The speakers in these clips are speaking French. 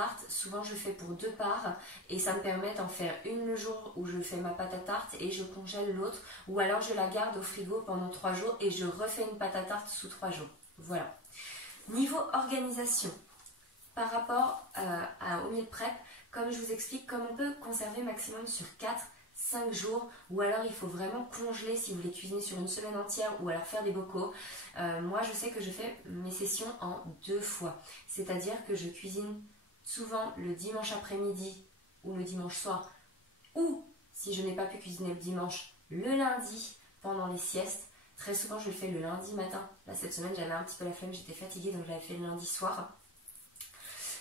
tarte, souvent je fais pour 2 parts et ça me permet d'en faire une le jour où je fais ma pâte à tarte et je congèle l'autre, ou alors je la garde au frigo pendant 3 jours et je refais une pâte à tarte sous 3 jours. Voilà. Niveau organisation, par rapport au meal prep, comme je vous explique, comme on peut conserver maximum sur 4-5 jours, ou alors il faut vraiment congeler si vous voulez cuisiner sur une semaine entière, ou alors faire des bocaux. Moi je sais que je fais mes sessions en 2 fois, c'est-à-dire que je cuisine souvent le dimanche après-midi ou le dimanche soir, ou si je n'ai pas pu cuisiner le dimanche, le lundi pendant les siestes. Très souvent je le fais le lundi matin. Là cette semaine j'avais un petit peu la flemme, j'étais fatiguée, donc je l'avais fait le lundi soir.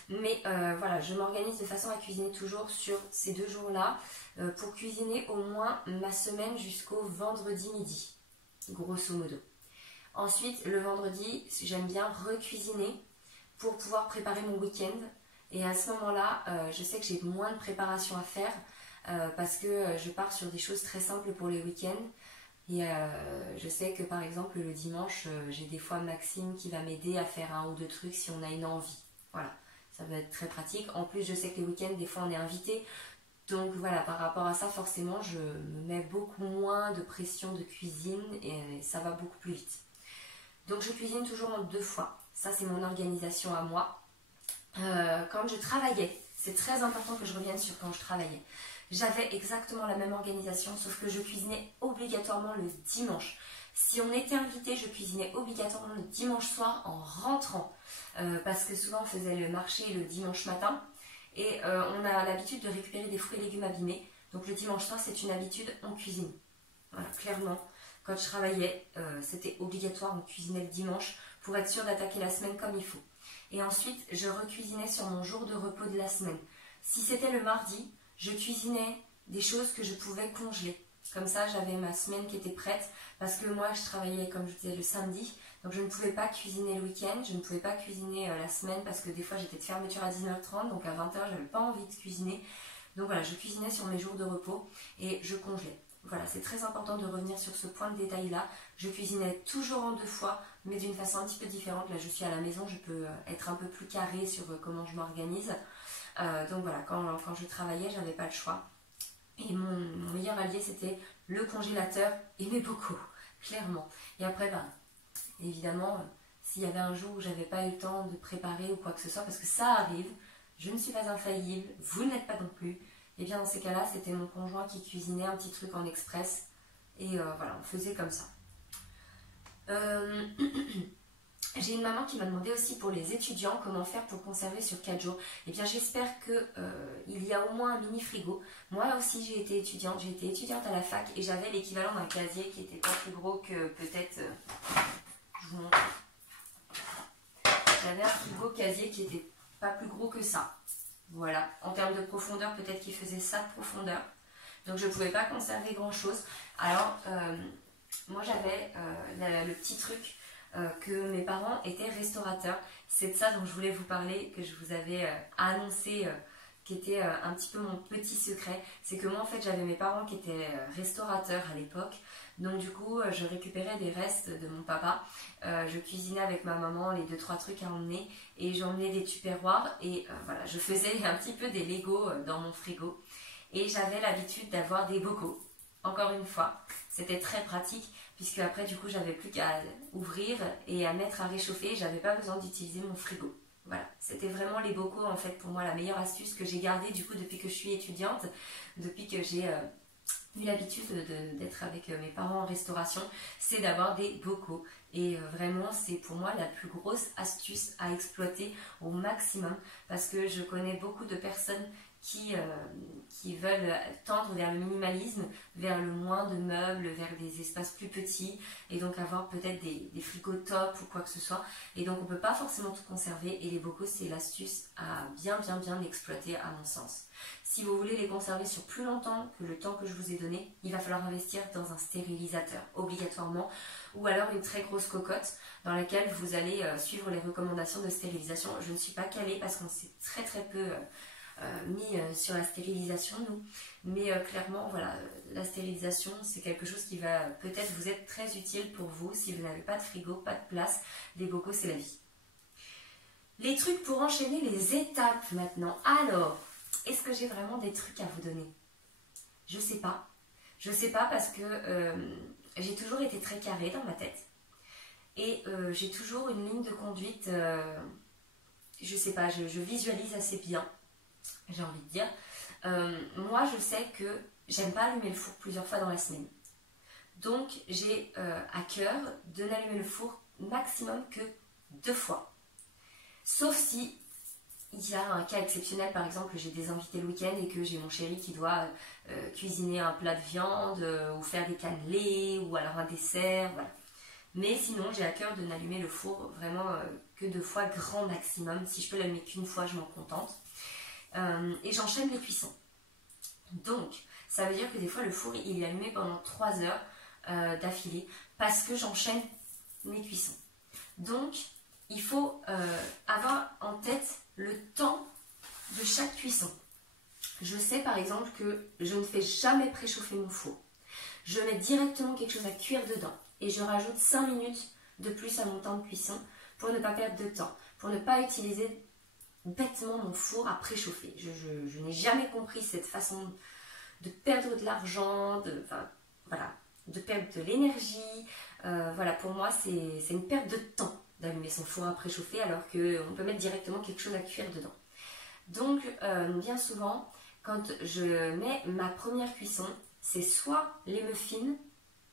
Mais voilà, je m'organise de façon à cuisiner toujours sur ces 2 jours-là, pour cuisiner au moins ma semaine jusqu'au vendredi midi, grosso modo. Ensuite, le vendredi, j'aime bien recuisiner pour pouvoir préparer mon week-end. Et à ce moment-là, je sais que j'ai moins de préparation à faire, parce que je pars sur des choses très simples pour les week-ends. Et je sais que par exemple le dimanche, j'ai des fois Maxime qui va m'aider à faire 1 ou 2 trucs si on a une envie. Voilà. Ça va être très pratique. En plus, je sais que les week-ends, des fois, on est invité. Donc voilà, par rapport à ça, forcément, je me mets beaucoup moins de pression de cuisine et ça va beaucoup plus vite. Donc je cuisine toujours en 2 fois. Ça, c'est mon organisation à moi. Quand je travaillais, c'est très important que je revienne sur quand je travaillais. J'avais exactement la même organisation, sauf que je cuisinais obligatoirement le dimanche. Si on était invité, je cuisinais obligatoirement le dimanche soir en rentrant. Parce que souvent on faisait le marché le dimanche matin et on a l'habitude de récupérer des fruits et légumes abîmés. Donc le dimanche soir, c'est une habitude, on cuisine. Voilà, clairement, quand je travaillais, c'était obligatoire, on cuisinait le dimanche pour être sûr d'attaquer la semaine comme il faut. Et ensuite, je recuisinais sur mon jour de repos de la semaine. Si c'était le mardi, je cuisinais des choses que je pouvais congeler. Comme ça, j'avais ma semaine qui était prête, parce que moi, je travaillais, comme je disais, le samedi. Donc, je ne pouvais pas cuisiner le week-end, je ne pouvais pas cuisiner la semaine, parce que des fois, j'étais de fermeture à 19h30, donc à 20h, je n'avais pas envie de cuisiner. Donc voilà, je cuisinais sur mes jours de repos et je congelais. Voilà, c'est très important de revenir sur ce point de détail-là. Je cuisinais toujours en 2 fois, mais d'une façon un petit peu différente. Là, je suis à la maison, je peux être un peu plus carrée sur comment je m'organise. Donc voilà, quand je travaillais, j'avais pas le choix. Et mon meilleur allié, c'était le congélateur et mes bocaux, clairement. Et après, évidemment, s'il y avait un jour où j'avais pas eu le temps de préparer ou quoi que ce soit, parce que ça arrive, je ne suis pas infaillible, vous n'êtes pas non plus, et bien dans ces cas-là, c'était mon conjoint qui cuisinait un petit truc en express. Et voilà, on faisait comme ça. J'ai une maman qui m'a demandé aussi pour les étudiants comment faire pour conserver sur 4 jours. Et bien j'espère qu'il y a au moins un mini frigo. Moi aussi j'ai été étudiante à la fac et j'avais l'équivalent d'un casier qui n'était pas plus gros que peut-être... je vous montre. J'avais un frigo casier qui n'était pas plus gros que ça. Voilà, en termes de profondeur, peut-être qu'il faisait ça de profondeur. Donc je ne pouvais pas conserver grand chose. Alors moi j'avais le petit truc... que mes parents étaient restaurateurs. C'est de ça dont je voulais vous parler, que je vous avais annoncé, qui était un petit peu mon petit secret. C'est que moi en fait j'avais mes parents qui étaient restaurateurs à l'époque. Donc du coup je récupérais des restes de mon papa. Je cuisinais avec ma maman les 2-3 trucs à emmener et j'emmenais des tupperwares et voilà, je faisais un petit peu des Legos dans mon frigo. Et j'avais l'habitude d'avoir des bocaux. Encore une fois, c'était très pratique puisque après du coup j'avais plus qu'à ouvrir et à mettre à réchauffer, j'avais pas besoin d'utiliser mon frigo. Voilà, c'était vraiment les bocaux en fait pour moi la meilleure astuce que j'ai gardée du coup depuis que je suis étudiante, depuis que j'ai eu l'habitude d'être avec mes parents en restauration, c'est d'avoir des bocaux. Et vraiment c'est pour moi la plus grosse astuce à exploiter au maximum parce que je connais beaucoup de personnes qui veulent tendre vers le minimalisme, vers le moins de meubles, vers des espaces plus petits et donc avoir peut-être des frigos top ou quoi que ce soit. Et donc on ne peut pas forcément tout conserver et les bocaux c'est l'astuce à bien exploiter à mon sens. Si vous voulez les conserver sur plus longtemps que le temps que je vous ai donné, il va falloir investir dans un stérilisateur obligatoirement ou alors une très grosse cocotte dans laquelle vous allez suivre les recommandations de stérilisation. Je ne suis pas calée parce qu'on s'est très peu mis sur la stérilisation nous, mais clairement voilà, la stérilisation c'est quelque chose qui va peut-être vous être très utile pour vous si vous n'avez pas de frigo, pas de place, des bocaux c'est la vie. Les trucs pour enchaîner les étapes maintenant. Alors, est-ce que j'ai vraiment des trucs à vous donner? Je sais pas. Je sais pas parce que j'ai toujours été très carrée dans ma tête. Et j'ai toujours une ligne de conduite, je sais pas, je visualise assez bien, j'ai envie de dire. Moi, je sais que j'aime pas allumer le four plusieurs fois dans la semaine. Donc, j'ai à cœur de n'allumer le four maximum que 2 fois. Sauf si il y a un cas exceptionnel, par exemple, j'ai des invités le week-end et que j'ai mon chéri qui doit cuisiner un plat de viande ou faire des cannelés ou alors un dessert, voilà. Mais sinon, j'ai à cœur de n'allumer le four vraiment que 2 fois, grand maximum. Si je peux l'allumer qu'une fois, je m'en contente. Et j'enchaîne les cuissons. Donc, ça veut dire que des fois, le four, il est allumé pendant 3 heures d'affilée parce que j'enchaîne mes cuissons. Donc, il faut avoir en tête le temps de chaque cuisson. Je sais par exemple que je ne fais jamais préchauffer mon four. Je mets directement quelque chose à cuire dedans et je rajoute 5 minutes de plus à mon temps de cuisson pour ne pas perdre de temps, pour ne pas utiliser bêtement mon four à préchauffer. Je n'ai jamais compris cette façon de perdre de l'argent, de perdre de l'énergie. Voilà, pour moi, c'est une perte de temps d'allumer son four à préchauffer alors qu'on peut mettre directement quelque chose à cuire dedans. Donc, bien souvent, quand je mets ma première cuisson, c'est soit les muffins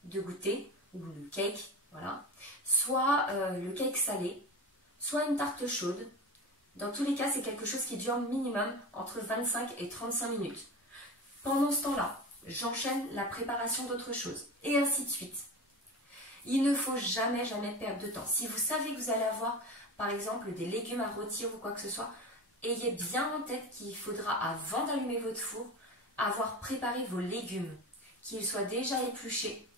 de goûter, ou le cake, voilà, soit le cake salé, soit une tarte chaude. Dans tous les cas, c'est quelque chose qui dure minimum entre 25 et 35 minutes. Pendant ce temps-là, j'enchaîne la préparation d'autres choses, et ainsi de suite. Il ne faut jamais perdre de temps. Si vous savez que vous allez avoir, par exemple, des légumes à rôtir ou quoi que ce soit, ayez bien en tête qu'il faudra, avant d'allumer votre four, avoir préparé vos légumes, qu'ils soient déjà épluchés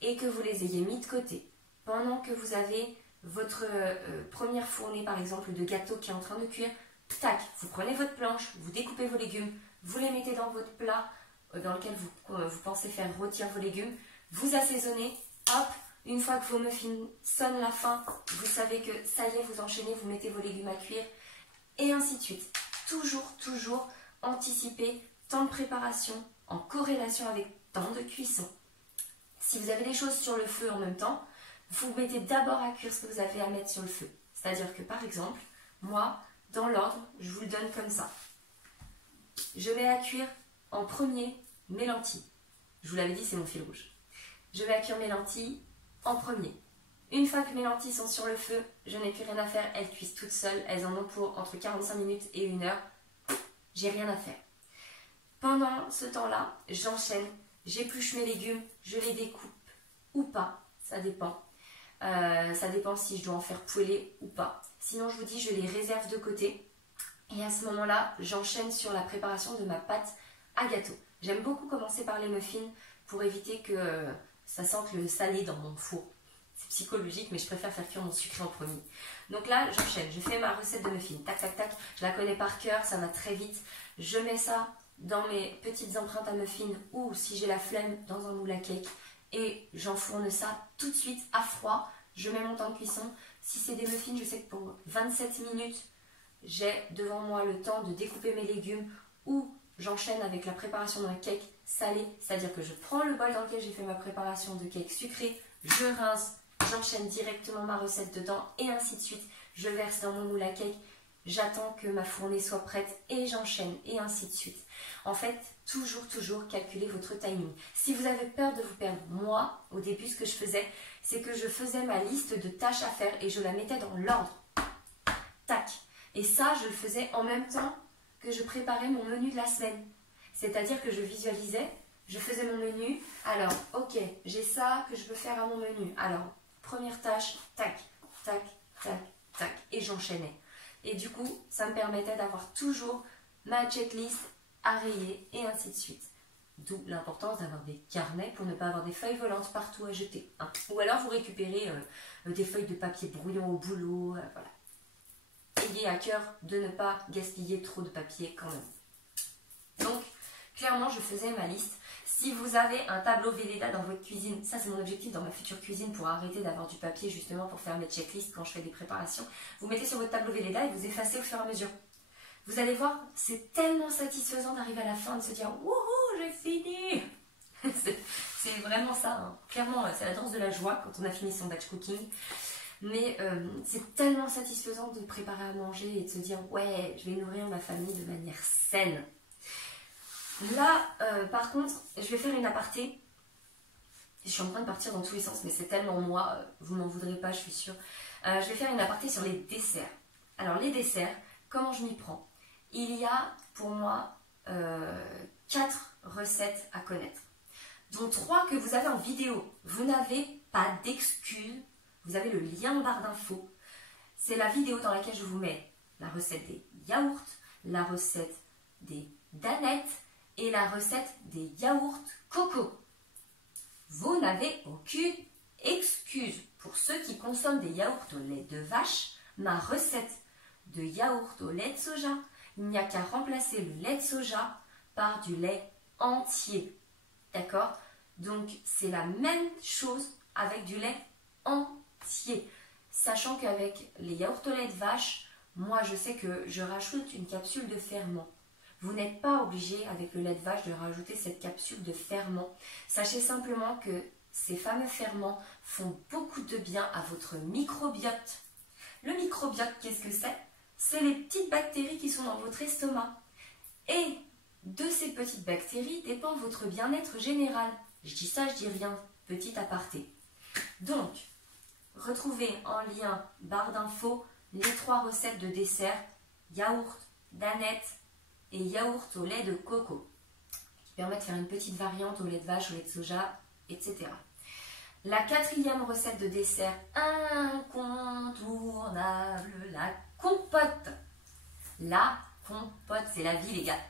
et que vous les ayez mis de côté. Pendant que vous avez votre première fournée, par exemple, de gâteau qui est en train de cuire, tac, vous prenez votre planche, vous découpez vos légumes, vous les mettez dans votre plat dans lequel vous pensez faire rôtir vos légumes, vous assaisonnez, hop, une fois que vos muffins sonnent la fin, vous savez que ça y est, vous enchaînez, vous mettez vos légumes à cuire, et ainsi de suite. Toujours anticiper temps de préparation en corrélation avec temps de cuisson. Si vous avez des choses sur le feu en même temps, vous mettez d'abord à cuire ce que vous avez à mettre sur le feu. C'est-à-dire que par exemple, moi, dans l'ordre, je vous le donne comme ça. Je mets à cuire en premier mes lentilles. Je vous l'avais dit, c'est mon fil rouge. Je mets à cuire mes lentilles en premier. Une fois que mes lentilles sont sur le feu, je n'ai plus rien à faire, elles cuisent toutes seules, elles en ont pour entre 45 minutes et 1 heure. J'ai rien à faire. Pendant ce temps-là, j'enchaîne, j'épluche mes légumes, je les découpe ou pas, ça dépend. Ça dépend si je dois en faire poêler ou pas. Sinon, je vous dis, je les réserve de côté. Et à ce moment-là, j'enchaîne sur la préparation de ma pâte à gâteau. J'aime beaucoup commencer par les muffins pour éviter que ça sente le salé dans mon four. C'est psychologique, mais je préfère faire cuire mon sucré en premier. Donc là, j'enchaîne. Je fais ma recette de muffins. Tac, tac, tac. Je la connais par cœur, ça va très vite. Je mets ça dans mes petites empreintes à muffins ou, si j'ai la flemme, dans un moule à cake. Et j'enfourne ça tout de suite à froid. Je mets mon temps de cuisson. Si c'est des muffins, je sais que pour 27 minutes, j'ai devant moi le temps de découper mes légumes ou j'enchaîne avec la préparation d'un cake salé. C'est-à-dire que je prends le bol dans lequel j'ai fait ma préparation de cake sucré, je rince, j'enchaîne directement ma recette dedans et ainsi de suite. Je verse dans mon moule à cake, j'attends que ma fournée soit prête et j'enchaîne et ainsi de suite. En fait, toujours calculer votre timing. Si vous avez peur de vous perdre, moi, au début, ce que je faisais, c'est que je faisais ma liste de tâches à faire et je la mettais dans l'ordre. Tac. Et ça, je le faisais en même temps que je préparais mon menu de la semaine. C'est-à-dire que je visualisais, je faisais mon menu. Alors, ok, j'ai ça que je veux faire à mon menu. Alors, première tâche, tac, tac, tac, tac. Et j'enchaînais. Et du coup, ça me permettait d'avoir toujours ma checklist à rayer et ainsi de suite. D'où l'importance d'avoir des carnets pour ne pas avoir des feuilles volantes partout à jeter. Hein. Ou alors vous récupérez des feuilles de papier brouillon au boulot. Voilà. Ayez à cœur de ne pas gaspiller trop de papier quand même. Donc, clairement, je faisais ma liste. Si vous avez un tableau Velleda dans votre cuisine, ça c'est mon objectif dans ma future cuisine pour arrêter d'avoir du papier justement pour faire mes checklists quand je fais des préparations. Vous mettez sur votre tableau Velleda et vous effacez au fur et à mesure. Vous allez voir, c'est tellement satisfaisant d'arriver à la fin et de se dire « Wouhou, j'ai fini !» C'est vraiment ça, hein. Clairement, c'est la danse de la joie quand on a fini son batch cooking. Mais c'est tellement satisfaisant de préparer à manger et de se dire « Ouais, je vais nourrir ma famille de manière saine !» Là, par contre, je vais faire une aparté. Je suis en train de partir dans tous les sens, mais c'est tellement moi, vous m'en voudrez pas, je suis sûre. Je vais faire une aparté sur les desserts. Alors, les desserts, comment je m'y prends? Il y a, pour moi, 4 recettes à connaître, dont 3 que vous avez en vidéo. Vous n'avez pas d'excuses. Vous avez le lien en barre d'infos. C'est la vidéo dans laquelle je vous mets la recette des yaourts, la recette des danettes, et la recette des yaourts coco. Vous n'avez aucune excuse. Pour ceux qui consomment des yaourts au lait de vache, ma recette de yaourt au lait de soja, il n'y a qu'à remplacer le lait de soja par du lait entier. D'accord? Donc, c'est la même chose avec du lait entier. Sachant qu'avec les yaourts au lait de vache, moi, je sais que je rajoute une capsule de ferment. Vous n'êtes pas obligé, avec le lait de vache, de rajouter cette capsule de ferment. Sachez simplement que ces fameux ferments font beaucoup de bien à votre microbiote. Le microbiote, qu'est-ce que c'est? C'est les petites bactéries qui sont dans votre estomac. Et de ces petites bactéries dépend votre bien-être général. Je dis ça, je dis rien. Petit aparté. Donc, retrouvez en lien, barre d'infos, les 3 recettes de dessert, yaourt, danettes, et yaourt au lait de coco, qui permet de faire une petite variante au lait de vache, au lait de soja, etc. La 4e recette de dessert incontournable, la compote. La compote, c'est la vie les gars.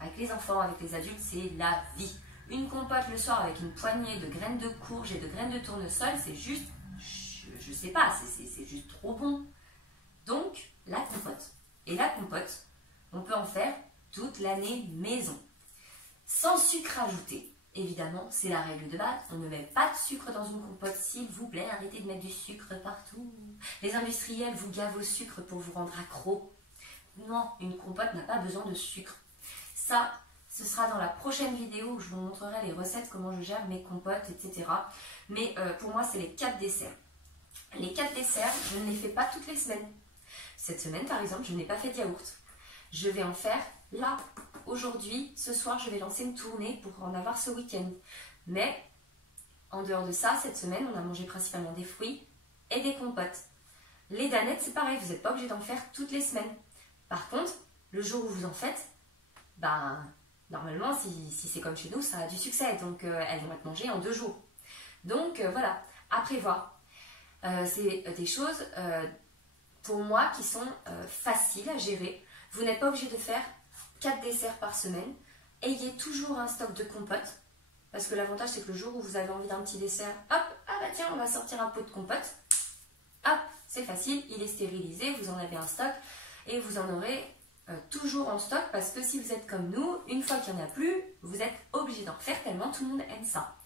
Avec les enfants, avec les adultes, c'est la vie. Une compote le soir avec une poignée de graines de courge et de graines de tournesol, c'est juste, je sais pas, c'est juste trop bon. Donc, la compote. Et la compote, on peut en faire toute l'année maison. Sans sucre ajouté. Évidemment, c'est la règle de base. On ne met pas de sucre dans une compote, s'il vous plaît. Arrêtez de mettre du sucre partout. Les industriels vous gavent au sucre pour vous rendre accro. Non, une compote n'a pas besoin de sucre. Ça, ce sera dans la prochaine vidéo où je vous montrerai les recettes, comment je gère mes compotes, etc. Mais pour moi, c'est les 4 desserts. Les 4 desserts, je ne les fais pas toutes les semaines. Cette semaine, par exemple, je n'ai pas fait de yaourt. Je vais en faire là, aujourd'hui, ce soir, je vais lancer une tournée pour en avoir ce week-end. Mais, en dehors de ça, cette semaine, on a mangé principalement des fruits et des compotes. Les danettes, c'est pareil, vous n'êtes pas obligé d'en faire toutes les semaines. Par contre, le jour où vous en faites, ben, normalement, si c'est comme chez nous, ça a du succès. Donc, elles vont être mangées en 2 jours. Donc, voilà, à prévoir. C'est des choses, pour moi, qui sont faciles à gérer. Vous n'êtes pas obligé de faire 4 desserts par semaine. Ayez toujours un stock de compote. Parce que l'avantage, c'est que le jour où vous avez envie d'un petit dessert, hop, ah bah tiens, on va sortir un pot de compote. Hop, c'est facile, il est stérilisé, vous en avez un stock. Et vous en aurez toujours en stock. Parce que si vous êtes comme nous, une fois qu'il n'y en a plus, vous êtes obligé d'en faire tellement tout le monde aime ça.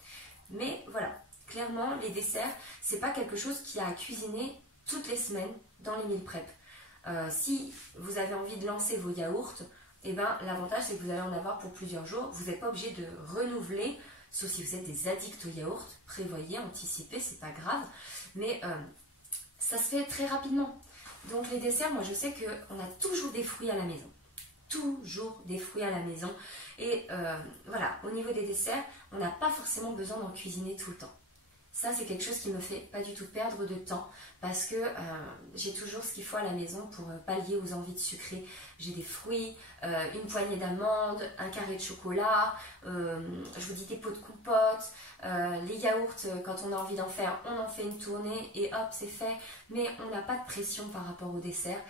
Mais voilà, clairement, les desserts, c'est pas quelque chose qui a à cuisiner toutes les semaines dans les meal prep. Si vous avez envie de lancer vos yaourts, eh ben, l'avantage c'est que vous allez en avoir pour plusieurs jours. Vous n'êtes pas obligé de renouveler, sauf si vous êtes des addicts aux yaourts. Prévoyez, anticipez, c'est pas grave. Mais ça se fait très rapidement. Donc les desserts, moi je sais qu'on a toujours des fruits à la maison. Toujours des fruits à la maison. Et voilà, au niveau des desserts, on n'a pas forcément besoin d'en cuisiner tout le temps. Ça, c'est quelque chose qui me fait pas du tout perdre de temps parce que j'ai toujours ce qu'il faut à la maison pour pallier aux envies de sucrer. J'ai des fruits, une poignée d'amandes, un carré de chocolat, je vous dis des pots de compote, les yaourts, quand on a envie d'en faire, on en fait une tournée et hop, c'est fait. Mais on n'a pas de pression par rapport au dessert,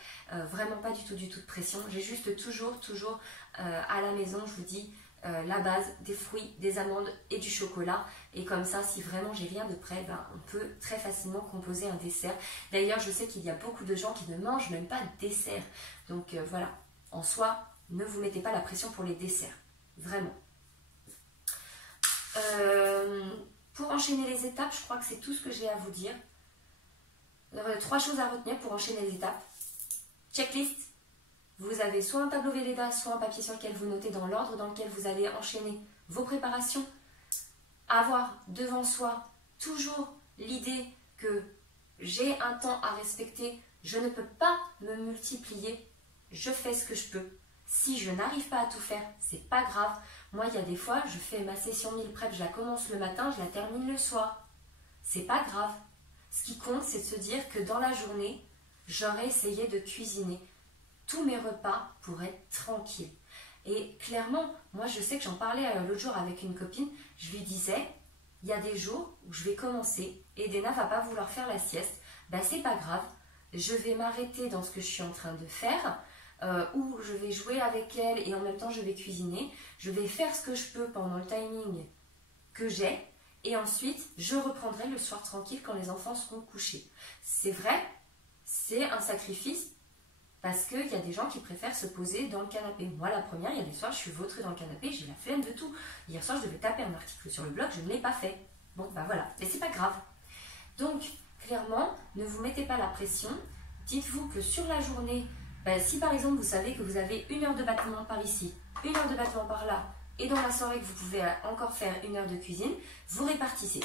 vraiment pas du tout de pression. J'ai juste toujours à la maison, je vous dis, la base, des fruits, des amandes et du chocolat. Et comme ça, si vraiment j'ai rien de prêt, ben, on peut très facilement composer un dessert. D'ailleurs, je sais qu'il y a beaucoup de gens qui ne mangent même pas de dessert. Donc voilà, en soi, ne vous mettez pas la pression pour les desserts. Vraiment. Pour enchaîner les étapes, je crois que c'est tout ce que j'ai à vous dire. 3 choses à retenir pour enchaîner les étapes. Checklist. Vous avez soit un tableau Velleda, soit un papier sur lequel vous notez dans l'ordre dans lequel vous allez enchaîner vos préparations. Avoir devant soi toujours l'idée que j'ai un temps à respecter, je ne peux pas me multiplier, je fais ce que je peux. Si je n'arrive pas à tout faire, c'est pas grave. Moi, il y a des fois, je fais ma session meal prep, je la commence le matin, je la termine le soir. C'est pas grave. Ce qui compte, c'est de se dire que dans la journée, j'aurais essayé de cuisiner tous mes repas pour être tranquille. Et clairement, moi je sais que j'en parlais l'autre jour avec une copine, je lui disais, il y a des jours où je vais commencer et Dena va pas vouloir faire la sieste, ben c'est pas grave, je vais m'arrêter dans ce que je suis en train de faire, ou je vais jouer avec elle et en même temps je vais cuisiner, je vais faire ce que je peux pendant le timing que j'ai, et ensuite je reprendrai le soir tranquille quand les enfants seront couchés. C'est vrai, c'est un sacrifice, parce qu'il y a des gens qui préfèrent se poser dans le canapé. Moi, la première, il y a des soirs, je suis vautrée dans le canapé, j'ai la flemme de tout. Hier soir, je devais taper un article sur le blog, je ne l'ai pas fait. Bon, ben voilà, mais c'est pas grave. Donc, clairement, ne vous mettez pas la pression. Dites-vous que sur la journée, ben, si par exemple, vous savez que vous avez 1 heure de battement par ici, 1 heure de battement par là, et dans la soirée que vous pouvez encore faire 1 heure de cuisine, vous répartissez.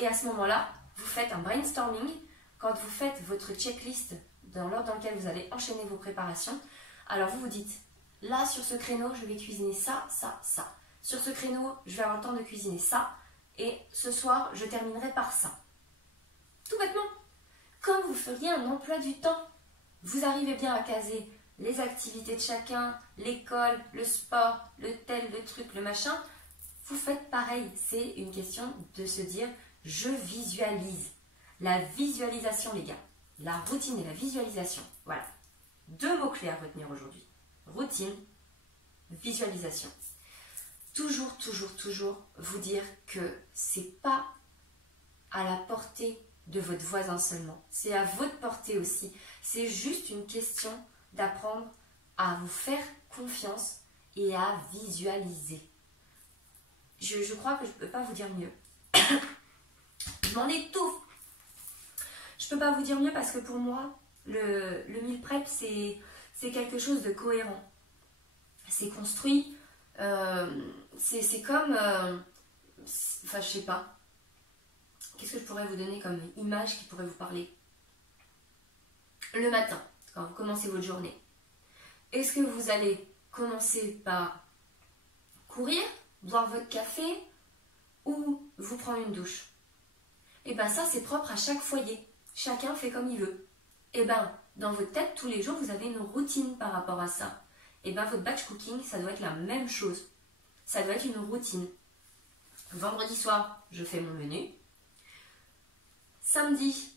Et à ce moment-là, vous faites un brainstorming. Quand vous faites votre checklist dans l'ordre dans lequel vous allez enchaîner vos préparations, alors vous vous dites, là sur ce créneau, je vais cuisiner ça, ça, ça. Sur ce créneau, je vais avoir le temps de cuisiner ça. Et ce soir, je terminerai par ça. Tout bêtement. Comme vous feriez un emploi du temps. Vous arrivez bien à caser les activités de chacun, l'école, le sport, le tel, le truc, le machin. Vous faites pareil. C'est une question de se dire, je visualise. La visualisation, les gars. La routine et la visualisation. Voilà. 2 mots-clés à retenir aujourd'hui. Routine, visualisation. Toujours, toujours, toujours vous dire que c'est pas à la portée de votre voisin seulement. C'est à votre portée aussi. C'est juste une question d'apprendre à vous faire confiance et à visualiser. Je crois que je ne peux pas vous dire mieux. Je m'en étouffe. Je peux pas vous dire mieux parce que pour moi, le meal prep, c'est quelque chose de cohérent. C'est construit, c'est comme... enfin, je sais pas. Qu'est-ce que je pourrais vous donner comme image qui pourrait vous parler? Le matin, quand vous commencez votre journée, est-ce que vous allez commencer par courir, boire votre café ou vous prendre une douche? Et bien ça, c'est propre à chaque foyer. Chacun fait comme il veut. Et bien, dans votre tête, tous les jours, vous avez une routine par rapport à ça. Et bien, votre batch cooking, ça doit être la même chose. Ça doit être une routine. Vendredi soir, je fais mon menu. Samedi,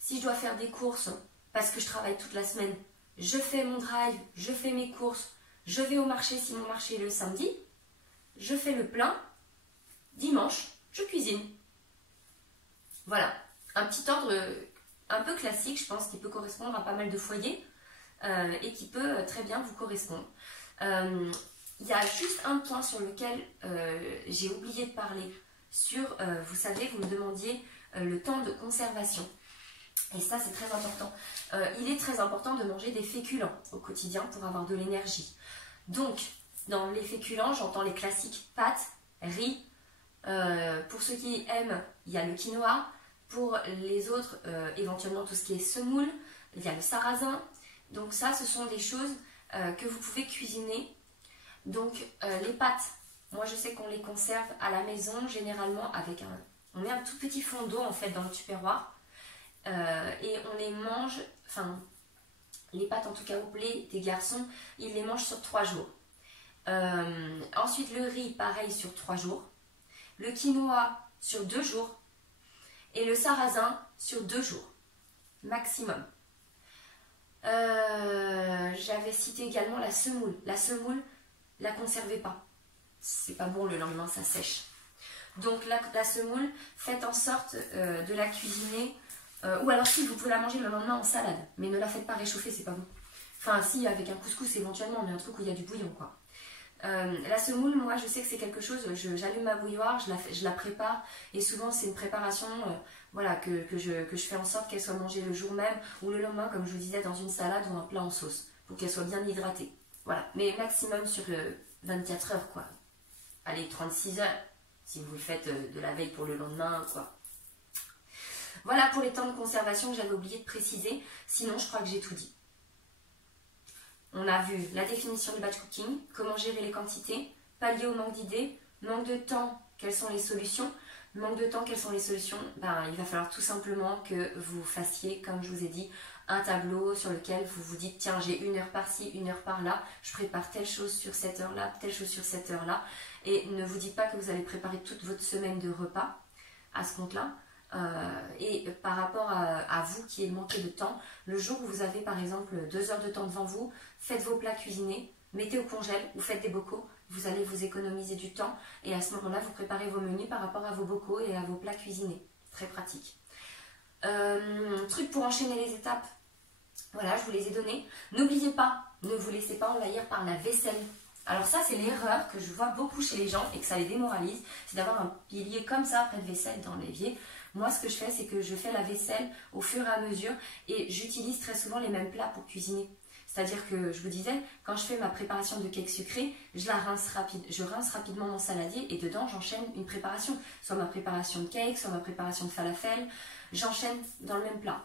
si je dois faire des courses, parce que je travaille toute la semaine, je fais mon drive, je fais mes courses, je vais au marché si mon marché est le samedi, je fais le plein. Dimanche, je cuisine. Voilà. Un petit ordre un peu classique, je pense, qui peut correspondre à pas mal de foyers et qui peut très bien vous correspondre. Il y a juste un point sur lequel j'ai oublié de parler. Vous savez, vous me demandiez le temps de conservation. Et ça, c'est très important. Il est très important de manger des féculents au quotidien pour avoir de l'énergie. Donc, dans les féculents, j'entends les classiques pâtes, riz. Pour ceux qui aiment, il y a le quinoa. Pour les autres, éventuellement tout ce qui est semoule, il y a le sarrasin. Donc ça, ce sont des choses que vous pouvez cuisiner. Donc les pâtes, moi je sais qu'on les conserve à la maison, généralement avec on met un tout petit fond d'eau en fait dans le tupperware. Et on les mange, enfin les pâtes en tout cas au blé des garçons, ils les mangent sur 3 jours. Ensuite le riz, pareil sur 3 jours. Le quinoa sur 2 jours. Et le sarrasin sur 2 jours, maximum. J'avais cité également la semoule. La semoule, la conservez pas. C'est pas bon, le lendemain ça sèche. Donc la semoule, faites en sorte de la cuisiner. Ou alors si, vous pouvez la manger le lendemain en salade. Mais ne la faites pas réchauffer, c'est pas bon. Enfin si, avec un couscous éventuellement, mais un truc où il y a du bouillon quoi. La semoule, moi je sais que c'est quelque chose, j'allume ma bouilloire, je la prépare et souvent c'est une préparation voilà, que je fais en sorte qu'elle soit mangée le jour même ou le lendemain, comme je vous disais, dans une salade ou un plat en sauce pour qu'elle soit bien hydratée. Voilà, mais maximum sur 24 heures quoi. Allez, 36 heures si vous le faites de la veille pour le lendemain quoi. Voilà pour les temps de conservation que j'avais oublié de préciser, sinon je crois que j'ai tout dit. On a vu la définition du batch cooking, comment gérer les quantités, pallier au manque d'idées, manque de temps, quelles sont les solutions. Manque de temps, quelles sont les solutions? Il va falloir tout simplement que vous fassiez, comme je vous ai dit, un tableau sur lequel vous vous dites, tiens, j'ai 1 heure par-ci, 1 heure par-là, je prépare telle chose sur cette heure-là, telle chose sur cette heure-là. Et ne vous dites pas que vous allez préparer toute votre semaine de repas à ce compte-là. Et par rapport à vous qui manquez de temps, le jour où vous avez par exemple 2 heures de temps devant vous, faites vos plats cuisinés, mettez au congèle ou faites des bocaux, vous allez vous économiser du temps et à ce moment-là vous préparez vos menus par rapport à vos bocaux et à vos plats cuisinés, très pratique. Truc pour enchaîner les étapes, voilà je vous les ai donnés. N'oubliez pas, ne vous laissez pas envahir par la vaisselle. Alors ça c'est l'erreur que je vois beaucoup chez les gens et que ça les démoralise, c'est d'avoir un pilier comme ça près de vaisselle dans l'évier. Moi, ce que je fais, c'est que je fais la vaisselle au fur et à mesure et j'utilise très souvent les mêmes plats pour cuisiner. C'est-à-dire que, je vous disais, quand je fais ma préparation de cake sucré, je rince rapidement mon saladier et dedans, j'enchaîne une préparation. Soit ma préparation de cake, soit ma préparation de falafel, j'enchaîne dans le même plat.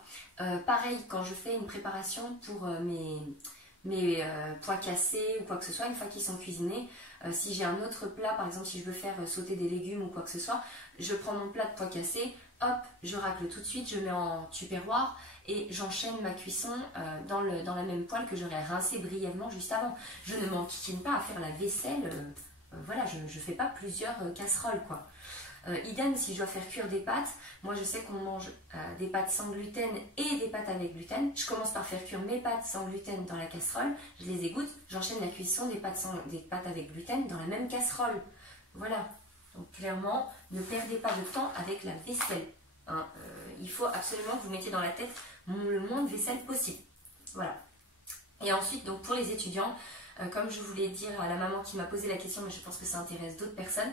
Pareil, quand je fais une préparation pour mes pois cassés ou quoi que ce soit, une fois qu'ils sont cuisinés, si j'ai un autre plat, par exemple si je veux faire sauter des légumes ou quoi que ce soit, je prends mon plat de pois cassés, hop, je racle tout de suite, je mets en tupperware et j'enchaîne ma cuisson dans la même poêle que j'aurais rincé brièvement juste avant. Je ne m'enquiquine pas à faire la vaisselle, voilà, je ne fais pas plusieurs casseroles quoi. Idem si je dois faire cuire des pâtes, moi je sais qu'on mange des pâtes sans gluten et des pâtes avec gluten. Je commence par faire cuire mes pâtes sans gluten dans la casserole, je les égoutte, j'enchaîne la cuisson des pâtes avec gluten dans la même casserole. Voilà, donc clairement, ne perdez pas de temps avec la vaisselle. Hein. Il faut absolument que vous mettiez dans la tête le moins de vaisselle possible. Voilà. Et ensuite, donc pour les étudiants, comme je voulais dire à la maman qui m'a posé la question, mais je pense que ça intéresse d'autres personnes,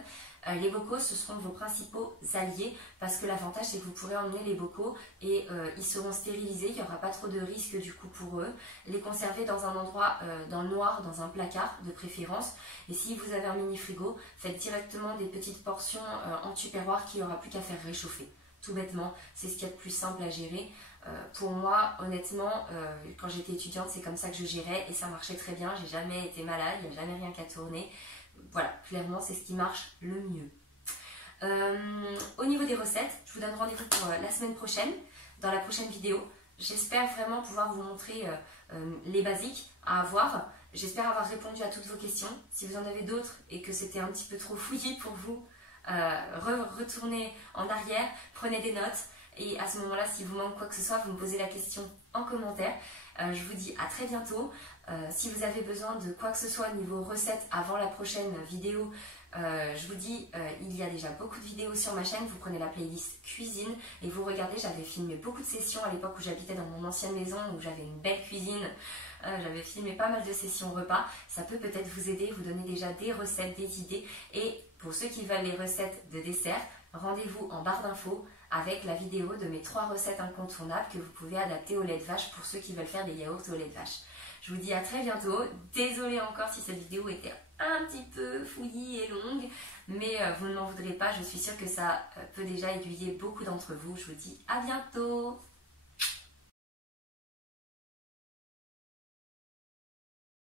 les bocaux, ce seront vos principaux alliés parce que l'avantage, c'est que vous pourrez emmener les bocaux et ils seront stérilisés, il n'y aura pas trop de risques du coup pour eux. Les conserver dans un endroit dans le noir, dans un placard de préférence. Et si vous avez un mini frigo, faites directement des petites portions en tupperware qu'il n'y aura plus qu'à faire réchauffer. Tout bêtement, c'est ce qu'il y a de plus simple à gérer. Pour moi, honnêtement, quand j'étais étudiante, c'est comme ça que je gérais et ça marchait très bien. J'ai jamais été malade, il n'y a jamais rien qu'à tourner. Voilà, clairement, c'est ce qui marche le mieux. Au niveau des recettes, je vous donne rendez-vous pour la semaine prochaine, dans la prochaine vidéo. J'espère vraiment pouvoir vous montrer les basiques à avoir. J'espère avoir répondu à toutes vos questions. Si vous en avez d'autres et que c'était un petit peu trop fouillis pour vous, retournez en arrière, prenez des notes. Et à ce moment-là, si vous manque quoi que ce soit, vous me posez la question en commentaire. Je vous dis à très bientôt. Si vous avez besoin de quoi que ce soit niveau recettes avant la prochaine vidéo, je vous dis, il y a déjà beaucoup de vidéos sur ma chaîne. Vous prenez la playlist cuisine et vous regardez. J'avais filmé beaucoup de sessions à l'époque où j'habitais dans mon ancienne maison, où j'avais une belle cuisine. J'avais filmé pas mal de sessions repas. Ça peut peut-être vous aider, vous donner déjà des recettes, des idées. Et pour ceux qui veulent les recettes de dessert, rendez-vous en barre d'infos avec la vidéo de mes 3 recettes incontournables que vous pouvez adapter au lait de vache pour ceux qui veulent faire des yaourts au lait de vache. Je vous dis à très bientôt. Désolée encore si cette vidéo était un petit peu fouillie et longue, mais vous ne m'en voudrez pas. Je suis sûre que ça peut déjà aiguiller beaucoup d'entre vous. Je vous dis à bientôt.